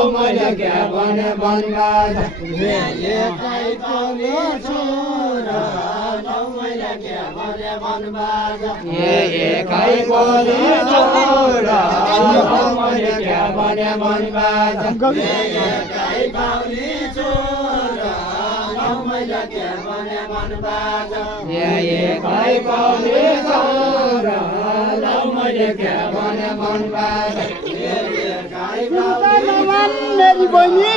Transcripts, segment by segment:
लौ मैले क्या भने बनबाज एकै पाउने छोरा लौ मैले क्या भने बनबाज एकै पाउने छोरा लौ मैले क्या भने बनबाज एकै पाउने छोरा लौ मैले क्या भने बनबाज एकै पाउने छोरा लौ मैले क्या भने बनबाज मेरी बहिनी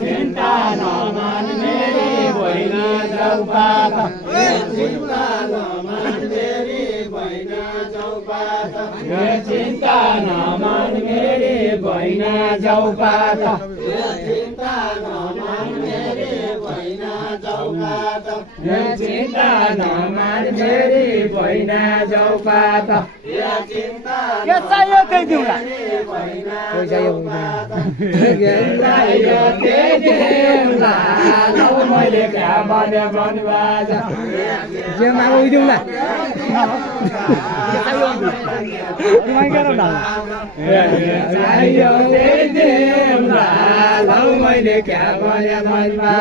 चिन्ता नमान मेरी बहिनी चौपात चिन्ता नमान मेरी बहिनी चौपात चिन्ता नमान मेरी बहिनी चौपात चिन्ता नमान मेरी बहिनी चौपात चिन्ता नमान मेरी बहिनी चौपात के चाहियो त्यही दिउँला मैले क्या भने बनबाज जे मागो दिउँला मैले क्या भने बनबाज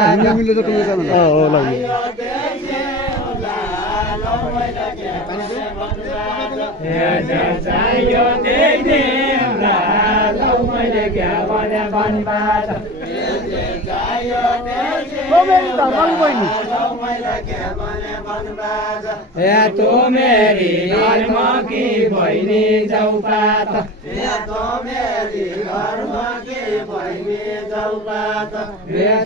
चाहियो त्यही लौ मैले क्या भने बनबाज तो मेरी धर्म की बहिनी चौपात तो मेरी धर्म की बहिनी चौपात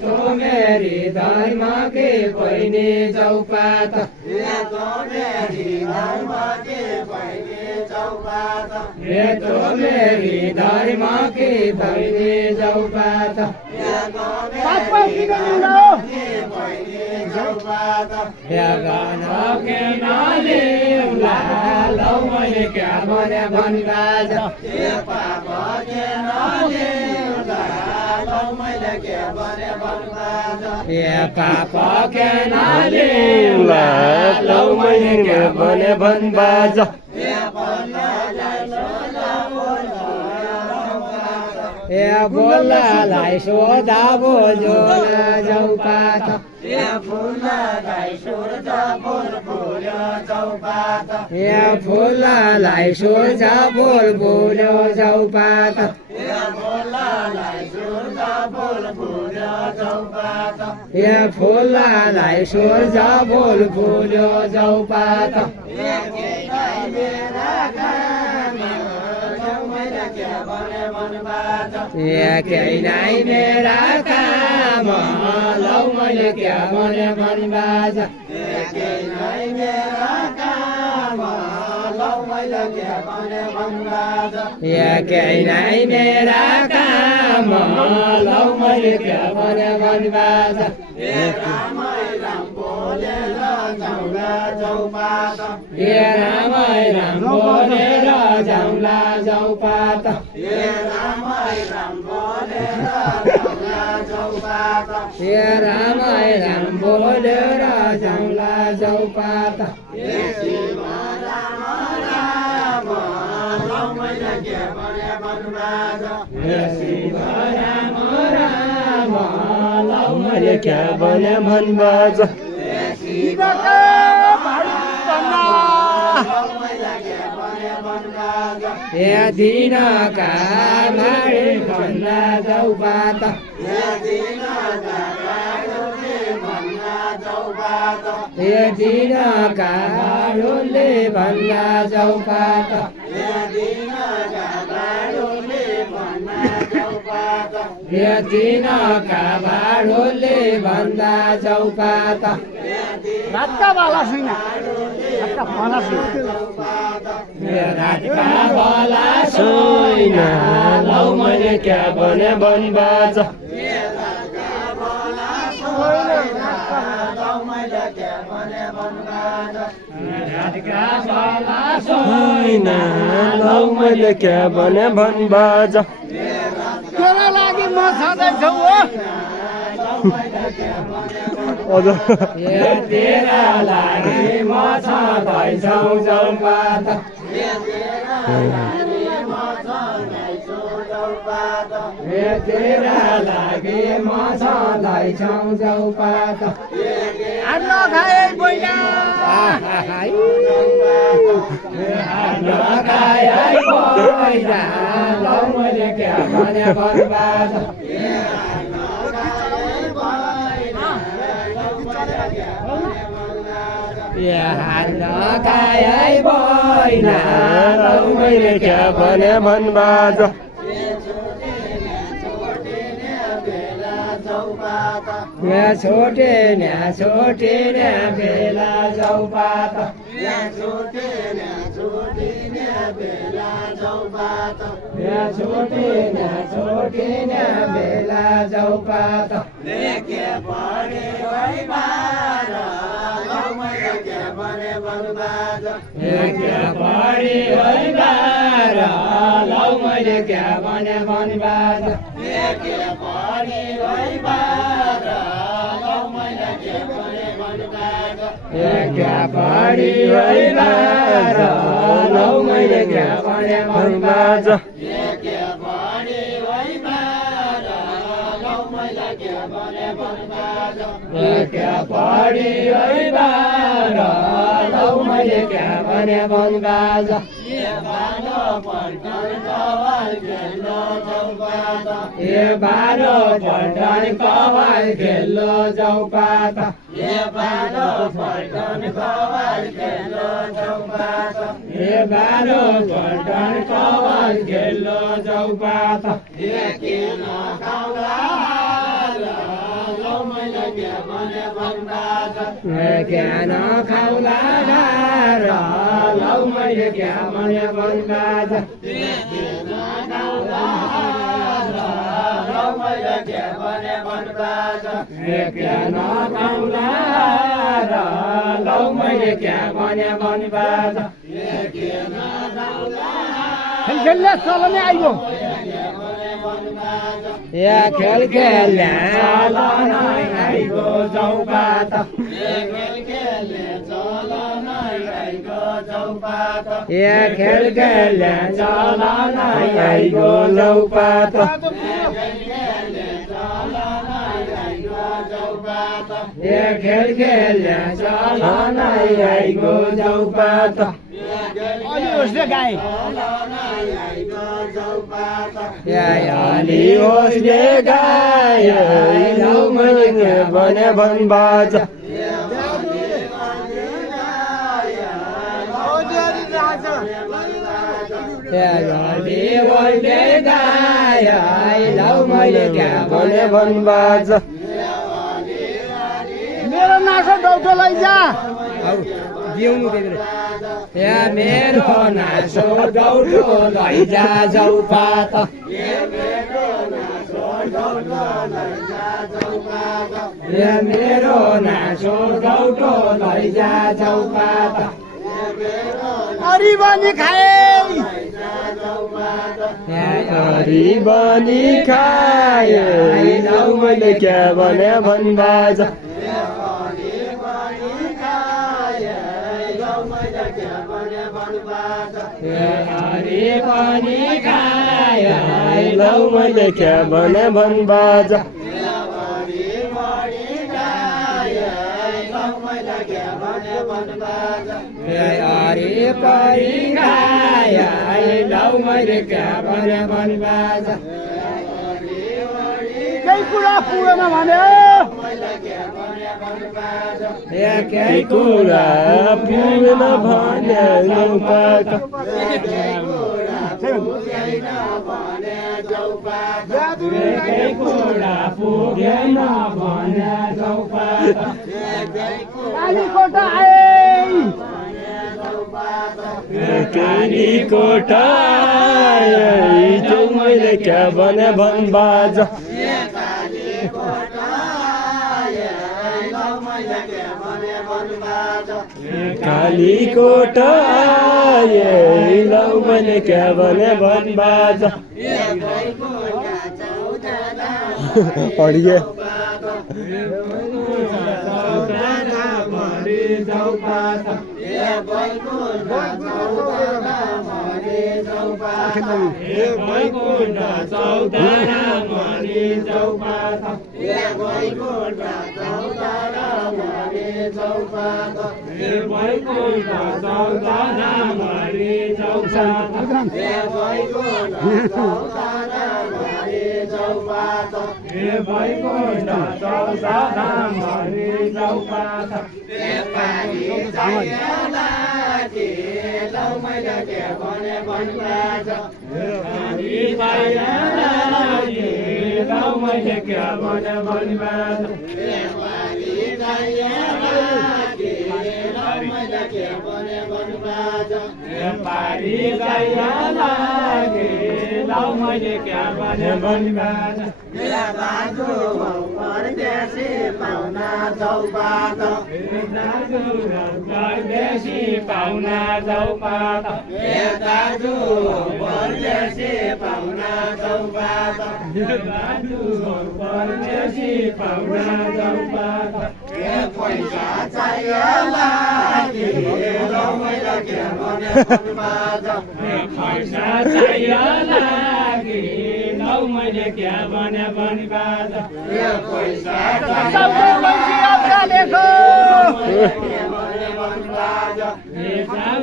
तो मेरी धर्म की बहिनी चौपात तो मेरी धर्म की बहिनी चौपात तो मेरी धर्म की बहिनी चौपात लौ मैले क्या भने बनबाज पाप के लौ मैले क्या भने बनबाज पाप के लौ मैले क्या भने बनबाज बोलालाई सोधा बोल्यो चौपात फुललाई सोधा बोल बोल्यो चौपात फुललाई सोझा बोल बोल्यो चौपात फुललाई सोझा बोल बोल्यो चौपात फुललाई सोझा बोल बोल्यो चौपात केही नै मेरा काम लौ मैले क्या भने बनबाज केही नै मेरा काम लौ मैले क्या भने बनबाज केही नै मेरा काम लौ मैले क्या भने बनबाज राम बोलेर जाउँला चौपात राम बोलेर जाउँला चौपात राम बोलेर जाउँला चौपात राम बोलेर जाउँला चौपात शिव राम राम लौ मैले के भने बनबाज शिव राम राम लौ मैले क्या भने बनबाज दिनका भाडे भन्दा चौपात दिनका भाडोले भन्दा चौपात दिनका भाडोले भन्दा चौपात रातका बाला छैन रातका फला रातका बाला छैन लौ मैले क्या भने बनबाज रातका बाला छैन लौ मैले क्या भने बनबाज तेरा लागि म छँदैछु तेरा लागि म छँदैछौ चौपात तेरा लागि म छँदैछौ चौपात नखाए बैना नखाए पैसा लौ मैले क्या भने बर्बाद हात नखाए बैना लौ मैले क्या भने बनबाज छोटे बेला चौपात छोटे बेला चौपात लेके पढे बार लौ मैले क्या भने बनबाज लेके पढे बार लौ मैले क्या भने बनबाज लेके पढे बार लौ मैले क्या भने बनबाज क्या पढी बार लौ मैले क्या भने बनबाज क्या पढी बार लौ मैले क्या भने बनबाज क्या पढी बार लौ मैले क्या भने बनबाज बारो पल्टन कवाल खेल्लो चौपात बारो पल्टन कवाल खेल्लो चौपात बारो पल्टन कवाल खेल्लो चौपात बारो पल्टन कवाल खेल्लो चौपात किन खाउला लौ मैले क्या भने बनबाज क्या नखाउला लौ मैले क्या भने बनबाज लौ मैले क्या भने बनबाज क्या नखाउला लौ मैले क्या भने बनबाज खेल्ने चलने आइगयो खेल खेल्ने चलनै आइगो चौपात खेल खेल्ने चलनै आइगो चौपात खेल खेल्ने चलनै आइगो चौपात खेल खेल्ने चलनै आइगो चौपात अलि उसले गाए अलि उसले गाए लौ मैले क्या भने बनबाज अलि उसले गाए लौ मैले क्या भने बनबाज मेरो नासो डौटो लैजा जिउनु मेरो नासो डौटो लैजा चौपात मेरो नासो डौटो लैजा चौपात अरी बनी खाए हरी बनी खाए लौ मैले क्या भने बनबाज हरी पनि खाए लौ मैले क्या भने बनबाज हरी पनि खाए लौ मैले क्या भने बनबाज केही कुरा पुगेन भने केही कुरा पुगेन भने चौपात केही कुरा पुगेन भने चौपात कालीकोट आए कालीकोट आए मैले क्या भने बनबाज कालीकोट आए लौ मैले क्या भने बनबाज अडिए चौपात हे वैकुण्ठ चौतारा मणि चौपात हे वैकुण्ठ चौतारा मणि चौपात हे वैकुण्ठ चौतारा मणि चौपात हे वैकुण्ठ चौतारा मणि चौपात हे वैकुण्ठ चौतारा मणि चौपात हे पानी जायला के लौ मैले के भने भन्नुहुन्छ हे पानी जायला के लौ मैले के भने भन्नुहुन्छ हे पानी जायला के लौ मैले के भने भन्नुहुन्छ हे पानी जायला के लौ मैले के भने भन्नुहुन्छ मेरा दाजु परदेशी पाहुना चौपात हे दाजु परदेशी पाहुना चौपात हे दाजु परदेशी पाहुना चौपात हे दाजु परदेशी पाहुना चौपात हे पैसा चाहिएला के लौ मैले के भने भन्नुहुन्छ हे पैसा चाहिएला के लौ मैले के भने भन्नुहुन्छ हे पैसा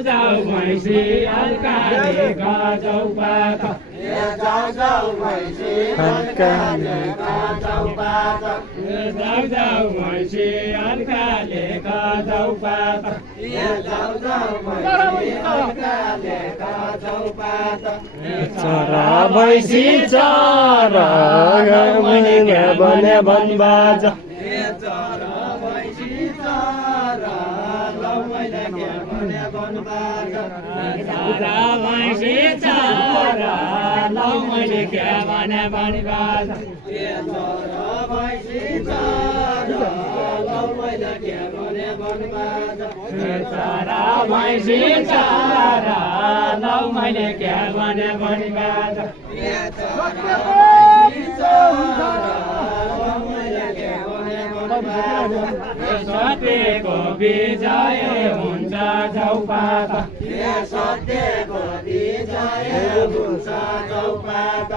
जाऊ भैँसी हल्का लेखा चौपात जाऊ भैँसी हल्का लेखा चौपात जाऊ भैँसी हल्का लेखा चौपात जाऊ भैँसी हल्का लेखा चौपात चरा भैँसी चरा मैले के भने भन्बाज चरा भैँसी चरा लौ मैले के भने भन्बाज चरा भैँसी चरा लौ मैले के भने भन्बाज चरा भैँसी चरा लौ मैले के भने भन्बाज चरा भैँसी चरा लौ मैले के भने भन्बाज सत्यको विजय हुन्छ चौपात सत्यको विजय हुन्छ चौपात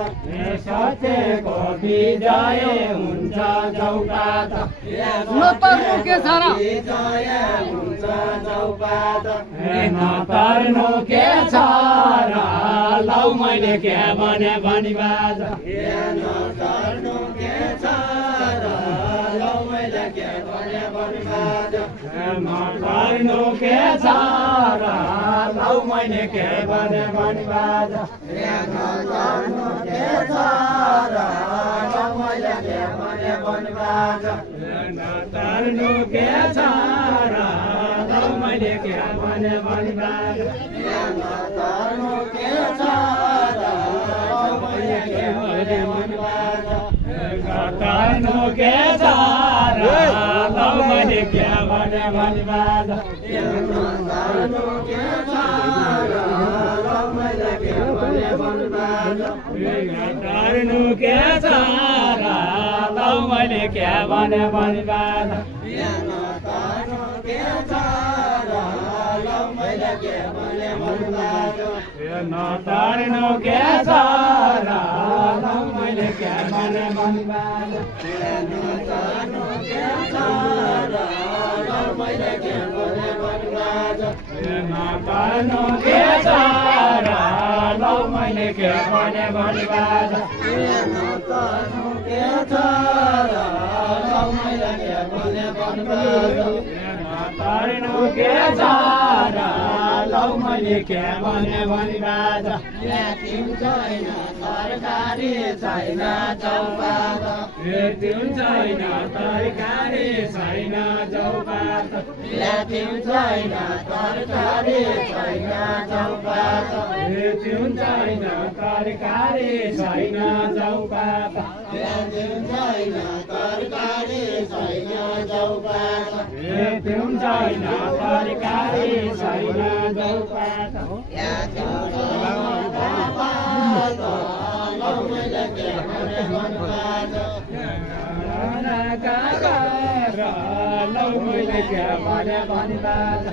सत्यको विजय हुन्छ चौपात नतर्नु के छ र विजय हुन्छ चौपात नतर्नु के छ र लौ मैले के भने भनिबाज नतर्नु के छ र लौ मैले के भने भनिबाज नतर्नु के छ र लौ मैले के भने भनिबाज नतर्नु के छ र लौ मैले के भने भनिबाज नतर्नु के छ र लौ मैले के भने भनिबाज नतर्नु के छ र लौ मैले के भने भनिबाज नतर्नु के छ र लौ मैले के भने भनिबाज नतर्नु के छ र लौ मैले के भने भनिबाज नतर्नु के छ र लौ मैले के भने भनिबाज नतर्नु के छ र लौ मैले के भने भनिबाज नतर्नु के छ र लौ मैले के भने भनिबाज नतर्नु के छ र लौ मैले के भने भनिबाज नतर्नु के छ र लौ मैले के भने भनिबाज नतर्नु के छ र लौ मैले के भने भनिबाज नतर्नु के छ र लौ मैले के भने भनिबाज तिन छैन तरकारी छैन चौपात तिन छैन तरकारी छैन चौपात तिन छैन तरकारी छैन चौपात तिन छैन तरकारी छैन चौपात तिन छैन तरकारी छैन चौपात तिन छैन तरकारी छैन चौपात लौ मैले के भने भन्बाज लौ मैले के भने भन्बाज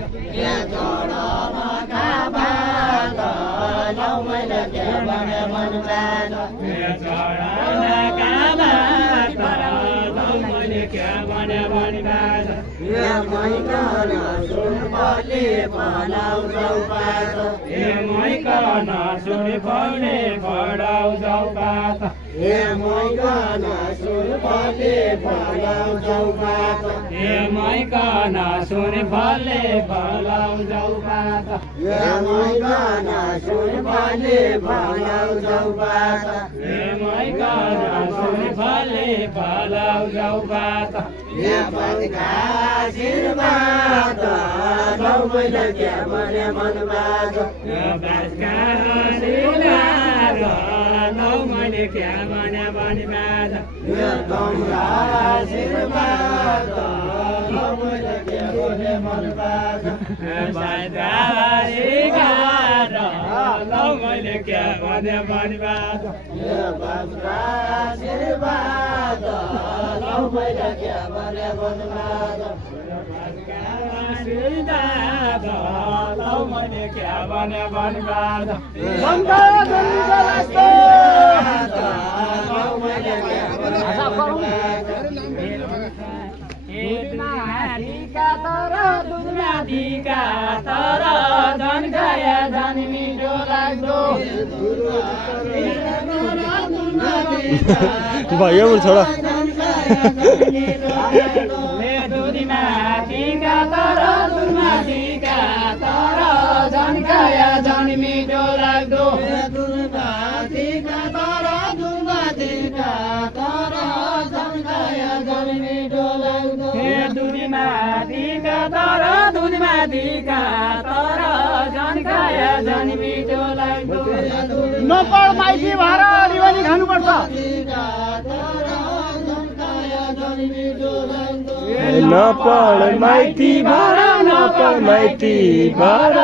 लौ मैले के भने मनबाज चढाउनका बात लौ मैले के भने मनबाज मैकन सुन फले फलाउ जाउपात मैकन सुन फले फलाउ जाउपात मैकन सुन फले फलाउ जाउपात मैकन सुन फले फलाउ जाउपात मैकन सुन फले फलाउ जाउपात मैकन सुन फले फलाउ जाउपात आशीर्वाद लौ मैले के भने मनबाज आशीर्वाद लौ मैले के भने मनबाज आशीर्वाद लौ मैले के भने मनबाज आशीर्वाद लौ मैले के भने मनबाज आशीर्वाद लौ मैले के भने मनबाज आशीर्वाद लौ मैले के भने मनबाज तर धन खाया धन मिठो लाग्दो भयो छोडा दुधमा टिका तर दुधमा टिका तर धन खाया धन मिठो लाग्दो दुधमा टिका तर दुधमा टिका तर धन खाया धन मिठो लाग्दो दुधमा टिका तर दुधमा टिका तर धन खाया धन मिठो लाग्दो नपढ माइती भएर अलिअलि खानुपर्छ नपढ माइती भएर नपढ माइती भएर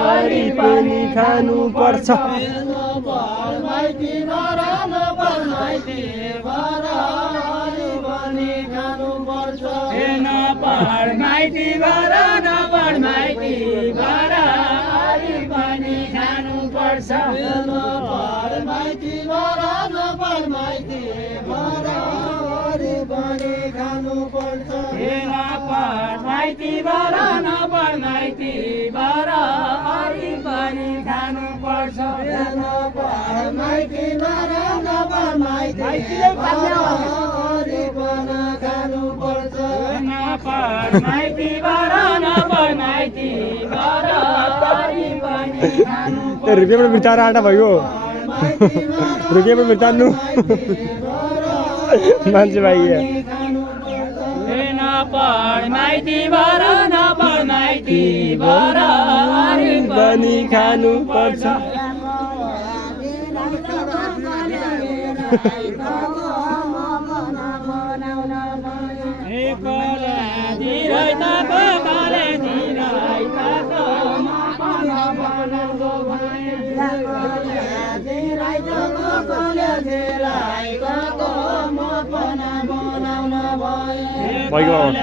हरि पनि खानु पर्छ नपढ माइती भएर नपढ माइती भएर हरि पनि खानु पर्छ नपढ माइती भएर नपढ माइती भएर हरि पनि खानु पर्छ नपढ माइती भएर नपढ माइती भएर हरि पनि खानु पर्छ नपढ माइती भएर नपढ माइती भएर हरि पनि खानु पर्छ नपढ माइती भएर नपढ माइती हरि पनि खानु पर्छ नपढ माइती भएर नपढ माइती भएर हरि पनि खानु रुपियाँमा बिर्ताएर आँटा भयो रुपियाँमा बिर्तान्नु मान्छे भाइ नपढ माइती भएर नपढ माइती भएर हरि पनि खानु पर्छ भइगयो